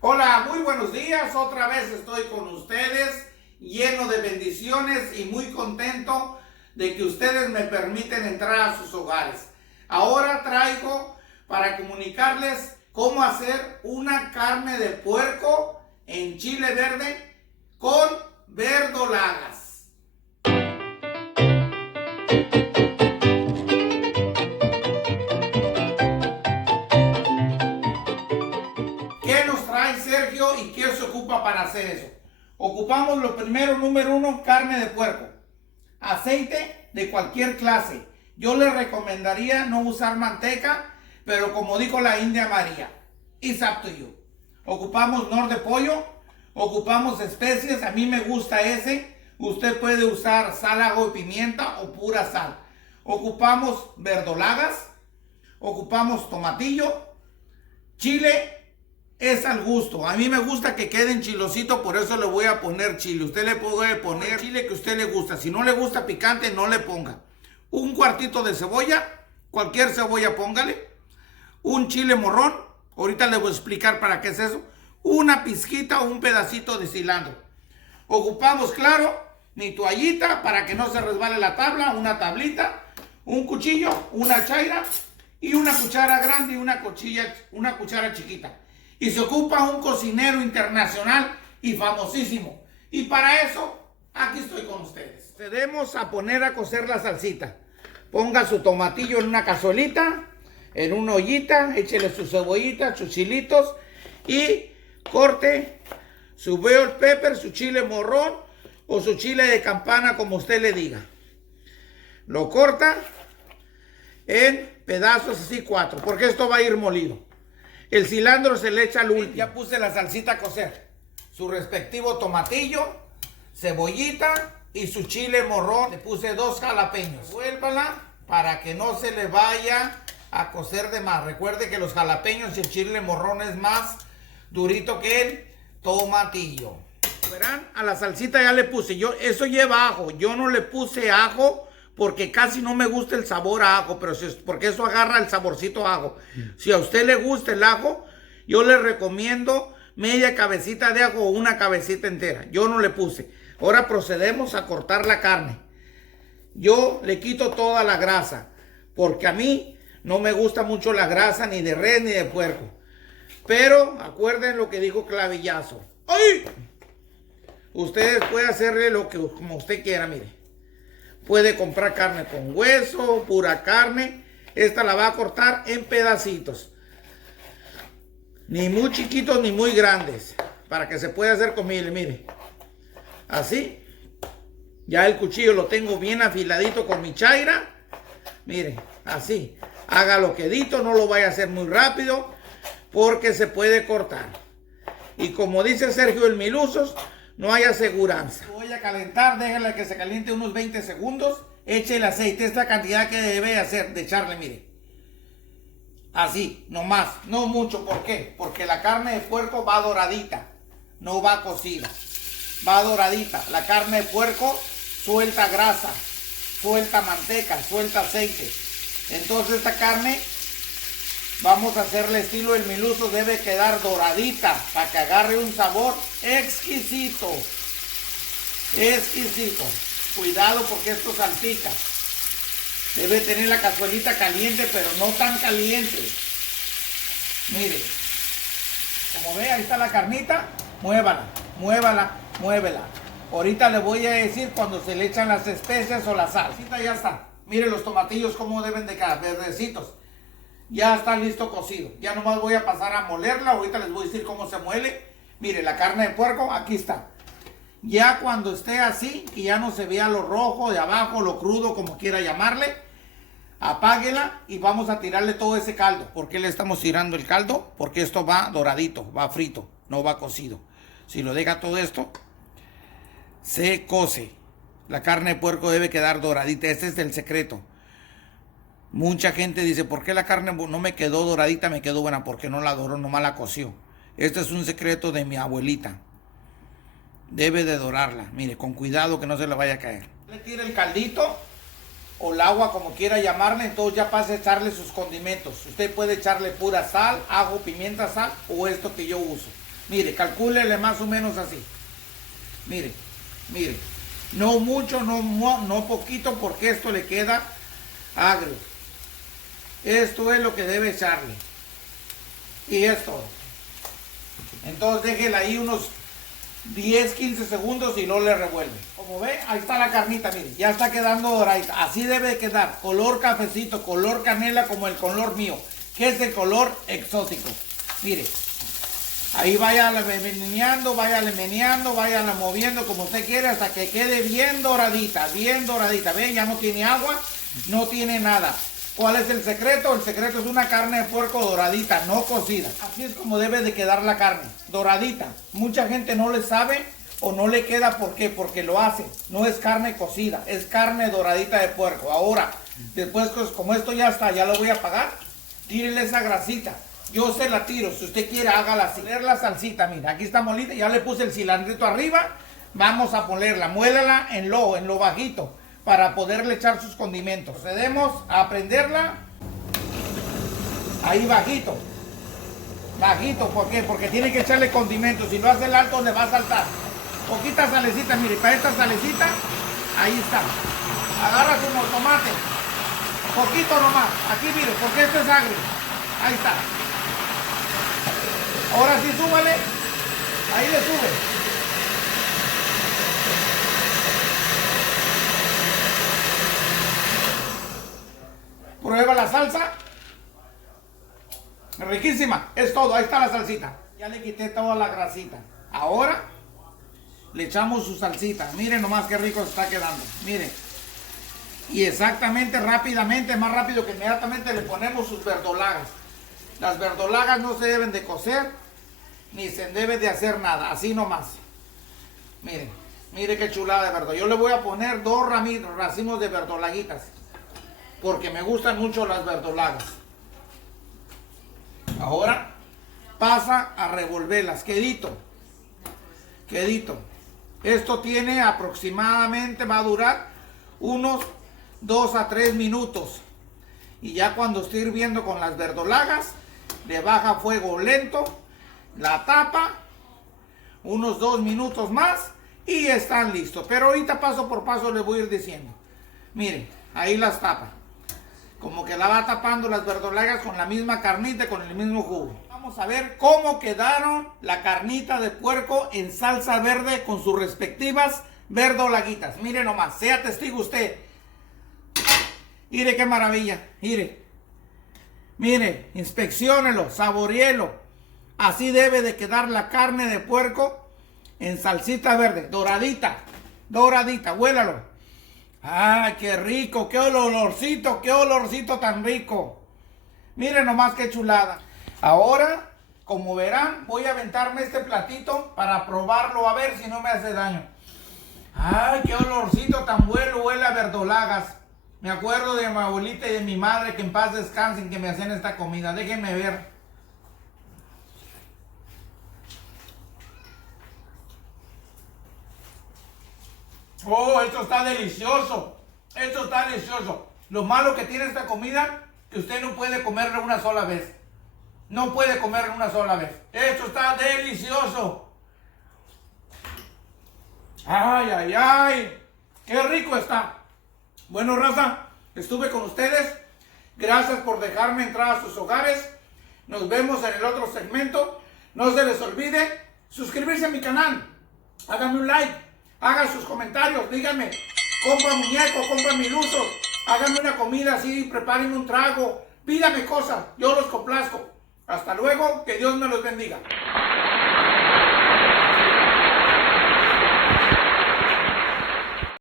Hola, muy buenos días. Otra vez estoy con ustedes, lleno de bendiciones y muy contento de que ustedes me permiten entrar a sus hogares. Ahora traigo para comunicarles cómo hacer una carne de puerco en chile verde con verdolagas. ¿Qué nos trae Sergio y qué se ocupa para hacer eso? Ocupamos lo primero, número uno, carne de puerco. Aceite de cualquier clase. Yo les recomendaría no usar manteca, pero como dijo la India María, it's up to you. Ocupamos nor de pollo, ocupamos especies, a mí me gusta ese. Usted puede usar sal, ajo y pimienta o pura sal. Ocupamos verdolagas, ocupamos tomatillo, chile. Es al gusto. A mí me gusta que quede en chilosito, por eso le voy a poner chile. Usted le puede poner el chile que a usted le gusta. Si no le gusta picante, no le ponga. Un cuartito de cebolla, cualquier cebolla póngale. Un chile morrón, ahorita le voy a explicar para qué es eso. Una pizquita o un pedacito de cilantro. Ocupamos, claro, mi toallita para que no se resbale la tabla, una tablita, un cuchillo, una chaira y una cuchara grande y una cuchara chiquita. Y se ocupa un cocinero internacional y famosísimo. Y para eso, aquí estoy con ustedes. Procedemos a poner a cocer la salsita. Ponga su tomatillo en una cazuelita, en una ollita, échele su cebollita, sus chilitos y corte su bell pepper, su chile morrón o su chile de campana, como usted le diga. Lo corta en pedazos así 4, porque esto va a ir molido. El cilantro se le echa al último. Ya puse la salsita a cocer. Su respectivo tomatillo, cebollita y su chile morrón. Le puse 2 jalapeños. Vuélvala para que no se le vaya a cocer de más. Recuerde que los jalapeños y el chile morrón es más durito que el tomatillo. Verán, a la salsita ya le puse. Eso lleva ajo. Yo no le puse ajo porque casi no me gusta el sabor a ajo, pero porque eso agarra el saborcito a ajo. Si a usted le gusta el ajo, yo le recomiendo media cabecita de ajo o una cabecita entera. Yo no le puse. Ahora procedemos a cortar la carne. Yo le quito toda la grasa, porque a mí no me gusta mucho la grasa ni de res ni de puerco. Pero acuerden lo que dijo Clavillazo. ¡Ay! Ustedes pueden hacerle como usted quiera, mire. Puede comprar carne con hueso, pura carne. Esta la va a cortar en pedacitos. Ni muy chiquitos ni muy grandes. Para que se pueda hacer comible, mire. Así. Ya el cuchillo lo tengo bien afiladito con mi chaira. Mire, así. Hágalo quedito, no lo vaya a hacer muy rápido. Porque se puede cortar. Y como dice Sergio el Milusos, no hay aseguranza. Voy a calentar, déjenla que se caliente unos 20 segundos. Eche el aceite, esta cantidad que debe hacer, de echarle, mire. Así, nomás, no mucho. ¿Por qué? Porque la carne de puerco va doradita, no va cocida. Va doradita. La carne de puerco suelta grasa, suelta manteca, suelta aceite. Entonces esta carne, vamos a hacerle estilo el Miluso, debe quedar doradita para que agarre un sabor exquisito. Exquisito. Cuidado porque esto salpica. Debe tener la cazuelita caliente, pero no tan caliente. Mire. Como ve, ahí está la carnita. Muévala, muévala, muévela. Ahorita le voy a decir cuando se le echan las especias o la sal. Ya está. Mire los tomatillos cómo deben de quedar, verdecitos. Ya está listo cocido. Ya nomás voy a pasar a molerla. Ahorita les voy a decir cómo se muele. Mire, la carne de puerco, aquí está. Ya cuando esté así, que ya no se vea lo rojo de abajo, lo crudo, como quiera llamarle, apáguela y vamos a tirarle todo ese caldo. ¿Por qué le estamos tirando el caldo? Porque esto va doradito, va frito, no va cocido. Si lo deja todo esto, se cose. La carne de puerco debe quedar doradita. Ese es el secreto. Mucha gente dice, ¿por qué la carne no me quedó doradita? Me quedó buena, porque no la doró, nomás la coció. Este es un secreto de mi abuelita. Debe de dorarla, mire, con cuidado que no se le vaya a caer. Le tira el caldito o el agua, como quiera llamarle, entonces ya pasa a echarle sus condimentos. Usted puede echarle pura sal, ajo, pimienta, sal o esto que yo uso. Mire, calcúlele más o menos así. Mire, mire. No mucho, no poquito, porque esto le queda agrio. Esto es lo que debe echarle. Y es todo. Entonces déjela ahí unos 10, 15 segundos y no le revuelve. Como ve, ahí está la carnita, mire, ya está quedando doradita. Así debe de quedar, color cafecito, color canela, como el color mío, que es el color exótico. Mire, ahí váyala meneando, váyala moviendo como usted quiere hasta que quede bien doradita, bien doradita. Ven, ya no tiene agua, no tiene nada. ¿Cuál es el secreto? El secreto es una carne de puerco doradita, no cocida. Así es como debe de quedar la carne, doradita. Mucha gente no le sabe o no le queda. ¿Por qué? Porque lo hace. No es carne cocida, es carne doradita de puerco. Ahora, después como esto ya está, ya lo voy a apagar, tírele esa grasita. Yo se la tiro, si usted quiere hágala así. Poner la salsita, mira, aquí está molida, ya le puse el cilandrito arriba. Vamos a ponerla, muélala en lo bajito, para poderle echar sus condimentos. Procedemos a prenderla ahí bajito. Bajito, ¿por qué? Porque tiene que echarle condimentos. Si lo hace el alto, le va a saltar. Poquita salecita, mire, para esta salecita, ahí está. Agarra su tomate. Poquito nomás. Aquí mire, porque esto es agrio. Ahí está. Ahora sí, súbale. Ahí le sube. Prueba la salsa. Riquísima. Es todo. Ahí está la salsita. Ya le quité toda la grasita. Ahora le echamos su salsita. Miren nomás qué rico se está quedando. Miren. Y exactamente, rápidamente, más rápido que inmediatamente le ponemos sus verdolagas. Las verdolagas no se deben de cocer, ni se debe de hacer nada. Así nomás. Miren. Miren qué chulada de verdolaga. Yo le voy a poner 2 racimos de verdolaguitas, porque me gustan mucho las verdolagas. Ahora pasa a revolverlas, quedito. Esto tiene aproximadamente, va a durar unos 2 a 3 minutos. Y ya cuando esté hirviendo con las verdolagas, le baja a fuego lento, la tapa, unos 2 minutos más y están listos. Pero ahorita paso por paso les voy a ir diciendo. Miren, ahí las tapa. Como que la va tapando las verdolagas con la misma carnita, con el mismo jugo. Vamos a ver cómo quedaron la carnita de puerco en salsa verde con sus respectivas verdolaguitas. Mire nomás, sea testigo usted. Mire qué maravilla, mire. Mire, inspecciónelo, saboreelo. Así debe de quedar la carne de puerco en salsita verde, doradita, huélalo. ¡Ay, qué rico! ¡Qué olorcito tan rico! Miren nomás qué chulada. Ahora, como verán, voy a aventarme este platito para probarlo a ver si no me hace daño. ¡Ay, qué olorcito tan bueno! Huele a verdolagas. Me acuerdo de mi abuelita y de mi madre, que en paz descansen, que me hacían esta comida. Déjenme ver. ¡Oh, esto está delicioso! Esto está delicioso. Lo malo que tiene esta comida, que usted no puede comerla una sola vez. No puede comerla una sola vez. Esto está delicioso. ¡Ay, ay, ay! ¡Qué rico está! Bueno, raza, estuve con ustedes. Gracias por dejarme entrar a sus hogares. Nos vemos en el otro segmento. No se les olvide suscribirse a mi canal. Háganme un like. Hagan sus comentarios. Díganme, compra muñeco, compra milusos. Háganme una comida así, prepárenme un trago. Pídame cosas, yo los complazco. Hasta luego, que Dios me los bendiga.